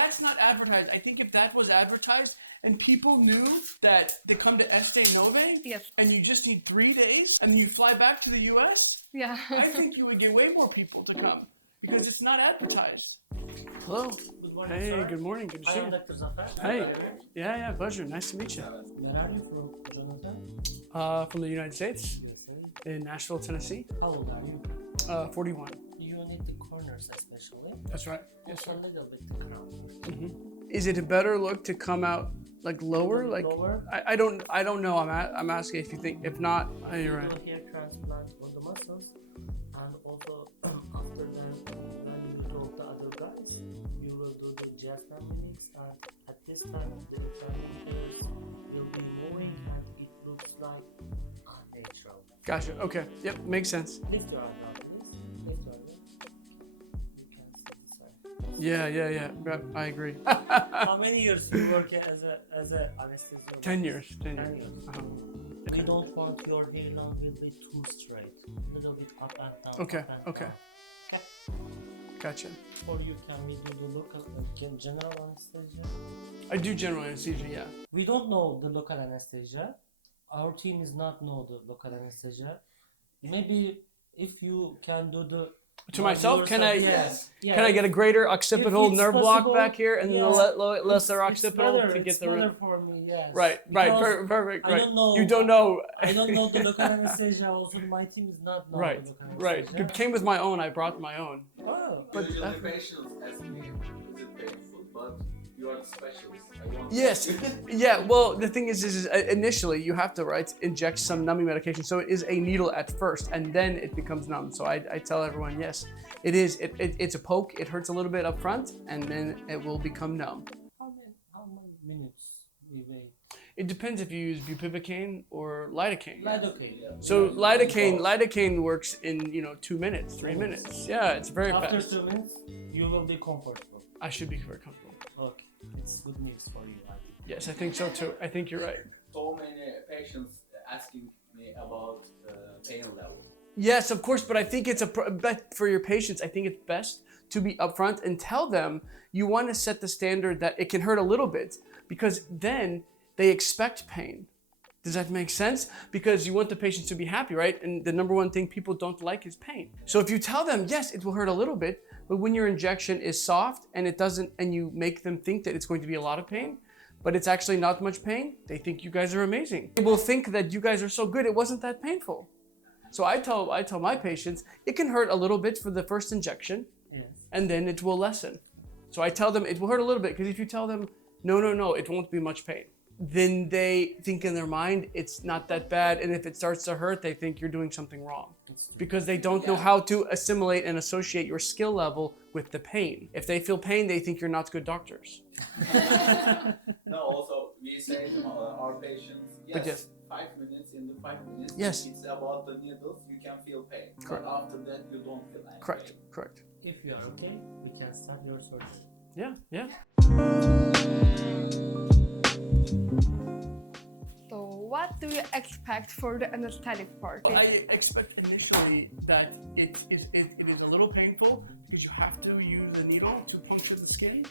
That's not advertised. I think if that was advertised and people knew that they come to Estenove Yes. and you just need 3 days and then you fly back to the US, Yeah. I think you would get way more people to come because it's not advertised. Hello, good morning, Hey, sir. good morning. Good to I see am you. Dr. Zafar. Hey. Remy. Yeah, pleasure. Nice to meet you. Where are you from, Jonathan? From the United States, USA. in Nashville, Tennessee. How old are you? 41. You need the corners especially. That's right. Also a little bit the crown part. Is it a better look to come out like lower? Little bit lower. I don't know. I'm asking if you think. If not, If you do hair transplant on the muscles, and also after that, when you talk to other guys, you will do the just 10 minutes, and at this time the implanting hairs will be moving and it looks like unnatural. Gotcha. Okay. Yep. Makes sense. Lift your eyebrow, please. Lift your eyebrow. You can see the side. Yeah. Yep, I agree. How many years you work as a anesthesiologist? 10 years. 10 years. We don't want your hairline will be too straight. A little bit up and down, Okay, up and okay. down. Okay. Gotcha. Or you can we do the local general anesthesia? I do general anesthesia. Yeah. We don't know the local anesthesia. Our team is not know the local anesthesia. Maybe if you can do the To myself, can I? Yes. Yeah. Can I get a greater occipital it's nerve possible, block back here and yeah. lesser It's occipital better. to get It's the better for me. Yes. Right. Because Perfect. I don't know. You don't know. I don't know the local anesthesia. Also, my team is not know Right. the local Right. anesthesia. It came with my own. I brought my own. Oh. Usually patients ask me, is it painful? But you are the specialist. I want Yes. Yeah. Well, the thing is initially you have to inject some numbing medication. So it is a needle at first, and then it becomes numb. So I tell everyone, yes, it is. It's a poke. It hurts a little bit up front, and then it will become numb. How many minutes we wait? It depends if you use bupivacaine or lidocaine. Lidocaine. Yeah. So lidocaine works in 2 minutes, 3 minutes. Yeah, it's very After fast. 2 minutes, you will be comfortable. I should be very comfortable. Okay, it's good news for you, I think. Yes, I think so too. I think you're right. So many patients asking me about pain level. Yes, of course, but I think but for your patients, I think it's best to be upfront and tell them you want to set the standard that it can hurt a little bit, because then they expect pain. Does that make sense? Because you want the patient to be happy, right? And the number one thing people don't like is pain. So if you tell them, yes, it will hurt a little bit, but when your injection is soft and it doesn't, and you make them think that it's going to be a lot of pain, but it's actually not much pain, they think you guys are amazing. They will think that you guys are so good, it wasn't that painful. So I tell my patients, it can hurt a little bit for the first injection, Yes. and then it will lessen. So I tell them it will hurt a little bit, because if you tell them, no, it won't be much pain, then they think in their mind it's not that bad, and if it starts to hurt, they think you're doing something wrong. It's true. Because they don't know how to assimilate and associate your skill level with the pain. If they feel pain, they think you're not good doctors. No, also we say our patients, Yes. yes, 5 minutes, in the 5 minutes, Yes. it's about the needles, you can feel pain. Correct. But after that, you don't feel any pain. Correct. If you are okay, we can start your surgery. Yeah. So what do you expect for the anesthetic part? I expect initially that it is a little painful, because you have to use the needle to puncture the skin,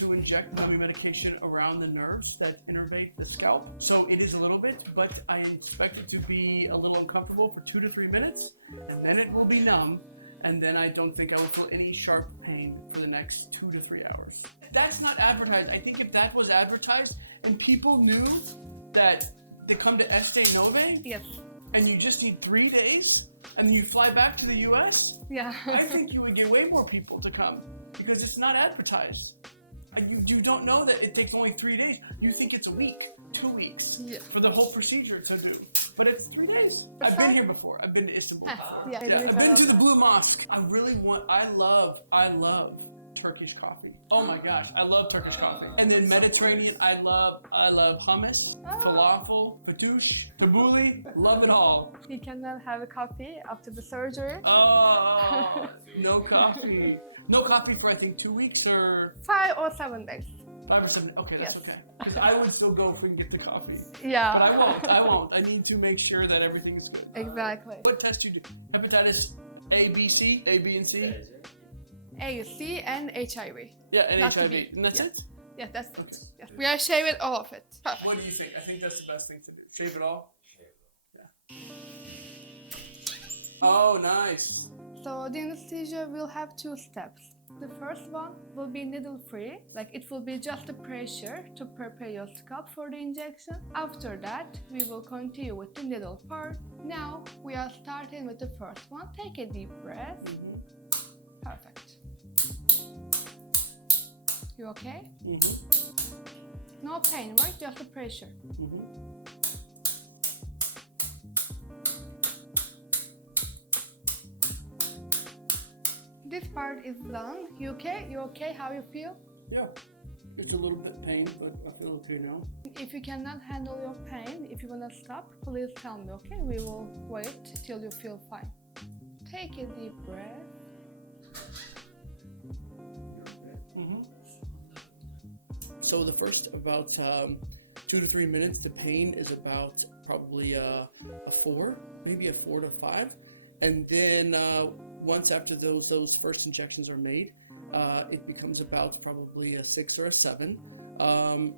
to inject numbing medication around the nerves that innervate the scalp. So it is a little bit, but I expect it to be a little uncomfortable for 2 to 3 minutes, and then it will be numb. And then I don't think I will feel any sharp pain for the next 2 to 3 hours. That's not advertised. I think if that was advertised and people knew that they come to Estenove Yes. and you just need 3 days and then you fly back to the US, Yeah. I think you would get way more people to come, because it's not advertised. You don't know that it takes only 3 days. You think it's a week, 2 weeks for the whole procedure to do. But it's 3 days. I've been here before. I've been to Istanbul before. Yeah, I've been to the Blue Mosque. I love Turkish coffee. Oh my gosh, I love Turkish coffee. And then Mediterranean, I love hummus, falafel, fatoush, tabbouleh, love it all. You can then have a coffee after the surgery. Oh, no coffee. No coffee for I think 2 weeks or 5 or 7 days. 5 or 7. Okay, that's okay. Because I would still go if we can get the coffee. Yeah. But I won't. I need to make sure that everything is good. Exactly. What test you do? Hepatitis A, B, C? A, B, and C? A, C, and HIV. Yeah, and Not to HIV, be- and that's it. Yeah, that's Okay. it. Yeah. We are shaving all of it. What do you think? I think that's the best thing to do. Shave it all. Yeah. Oh, nice. So the anesthesia will have two steps. The first one will be needle-free, like it will be just the pressure to prepare your scalp for the injection. After that, we will continue with the needle part. Now, we are starting with the first one. Take a deep breath. Mm-hmm. Perfect. You okay? Mm-hmm. No pain, right? Just the pressure. Mm-hmm. This part is done. You okay? You okay? How you feel? Yeah. It's a little bit pain, but I feel okay now. If you cannot handle your pain, if you wanna stop, please tell me, okay? We will wait till you feel fine. Take a deep breath. You okay? Mm-hmm. So the first about 2 to 3 minutes, the pain is about probably a 4, maybe a 4 to 5. And then once after those first injections are made, it becomes about probably a 6 or a 7.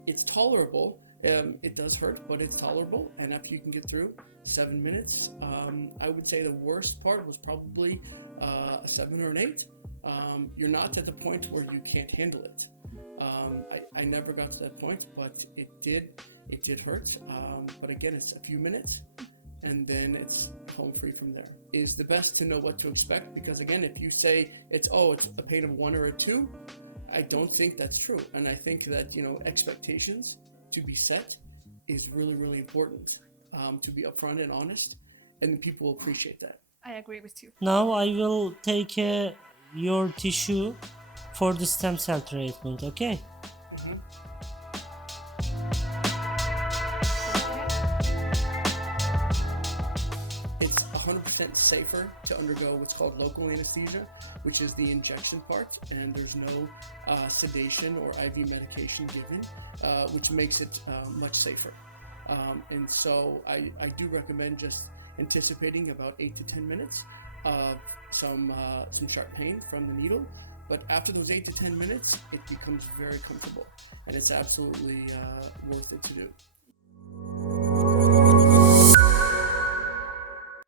It's tolerable. It does hurt, but it's tolerable. And after you can get through 7 minutes, I would say the worst part was probably a 7 or an 8. You're not at the point where you can't handle it. I never got to that point, but it did hurt. But again, it's a few minutes, and then it's home free from there. Is the best to know what to expect, because again, if you say it's a pain of 1 or a 2, I don't think that's true. And I think that, expectations to be set is really, really important, to be upfront and honest, and people will appreciate that. I agree with you. Now I will take your tissue for the stem cell treatment, okay? Mm-hmm. It's 100% safer to undergo what's called local anesthesia, which is the injection part, and there's no sedation or IV medication given, which makes it much safer. And so I do recommend just anticipating about 8 to 10 minutes of some sharp pain from the needle. But after those 8 to 10 minutes, it becomes very comfortable, and it's absolutely worth it to do.